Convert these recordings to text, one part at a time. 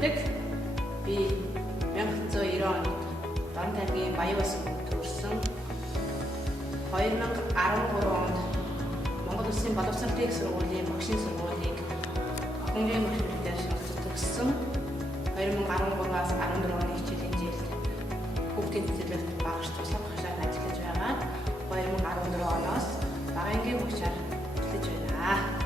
байдаг. Би 1990 онд Дорн аймгийн Баян сүмд төрсөн. 2013 онд Монгол Улсын боловсрол дээх сургуулийн багшийн сургуулийг хөнгөн мөрөөр төгссөн. 2013-аас 14 оны хичээлийн жилд хүүхдийн цэцэрлэгт багш туслах багшаар ажиллаж байгаа. 2014 оноос багаангийн багшаар ажиллаж байна.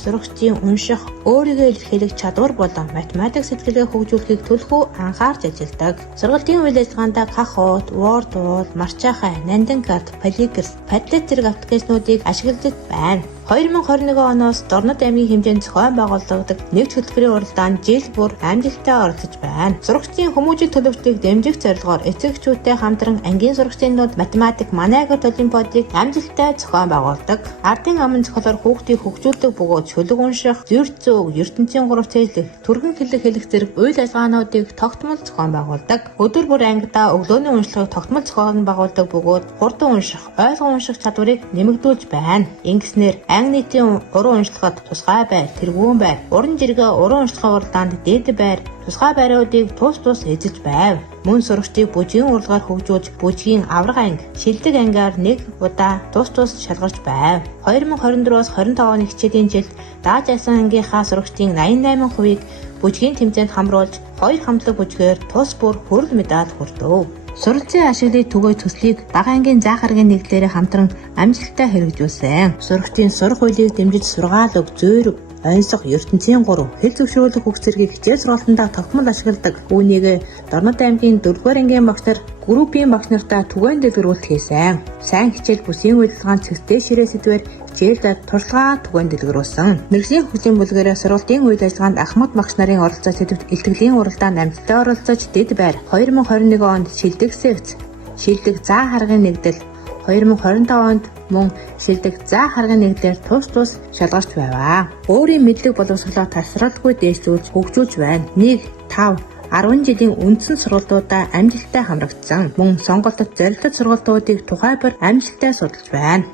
Сурагчдын унших, өөрийгөө илэрхийлэх чадвар болон математик сэтгэлгээ хөгжүүлэхийг төлхөө анхаарч ажилладаг. Сургалтын үйл ажиллагаанд Kahoot, Wordwall, Marchahai, Nandankat, Polyglot, Padlet зэрэг аппликейшнуудыг ашиглаж байна. 2021 оноос Дорнод аймгийн хэмжээнд зохион байгуулагддаг нэгж хөтөлбөрийн уралдаанд жил бүр амжилттай оролцож байна. Сурагчдын хүмүүжил төлөвчлөлийг дэмжих зорилгоор эцэгчүүдтэй хамтран ангийн сурагчдын дунд математик Манайгерт олимпиадыг амжилттай зохион байгуулдаг. Ардын аман зохиолоор хүүхдийг хөгжүүлдэг бөгөөд шүлэг унших, зүйрт зөөг, ертөнцийн 3 цэжлэх, түргэн хэлэх зэрэг үйл ажиллагаануудыг тогтмол зохион байгуулдаг. Өдөр бүр ангидаа өглөөний уншлагыг тогтмол зохион байгуулдаг бөгөөд хурдан унших, ойлгон унших чадварыг нэмэгдүүлж байна. Ингэснээр анги нийтийн уран уншлагад тусгай байр, тэргүүн байр, уран жиргээ уран уншлагын уралдаанд дэд байр, тусгай байруудыг тус эзэлж байв. Мөн сурагчдыг бүжгийн урлагаар хөгжүүлж, бүжгийн авраг анги, шилдэг ангиар нэг удаа тус шалгарч байв. 2024-оос 25 оны хичээлийн жилд дааж асан ангийнхаа сурагчдын 88%-ийг бүжгийн тэмцээнд хамруулж, 2 хамтлаг бүжгээр тус бүр хүрэл медаль хүртв. Суралцсан ашиглыг түгэй төслийг бага ангийн заах аргын нэгдлээрээ хамтран амжилттай хэрэгжүүлсэн. Сурагчдын сурах хуулийг дэмжиж сургаалга, зөөрөг, онцлог, ертөнцийн 3 хэл зөвшөөрөх хөх зэргийг хичээл сургалтандаа тогтмол ашигладаг. Үүнийг Дорнод аймгийн 4-р ангийн багш нар группийн багш нартай түгээн дэлгэрүүлэлт хийсэн. Сайн хичээл бүсийн үйлдвэрийн цэгтэй ширээ сэдвээр хичээлд туршлагаа түгээн дэлгэрүүлсэн. Мэргэжлийн хөгжлийн бүлгээрээ сургалтын үйл ажиллагаанд ахмад багш нарын оролцоо сэдвт илтгэлийн уралдаанд амжилттай оролцож дэд байр. 2021 онд шилдэг секц, шилдэг заа харгын нэгдэл, 2025 онд мөн шилдэг заа харгын нэгдэлээр тус шалгарч байваа. Өөрийн мэдлэг боловсролоо тасралтгүй дээшлүүлж хөгжүүлж байна. 1, 5, 10 жилийн үндсэн сургалтуудаа амжилттай хамрагдсан. Мөн сонголтод зорилттой сургалтуудыг тухай бүр амжилттай судалж байна.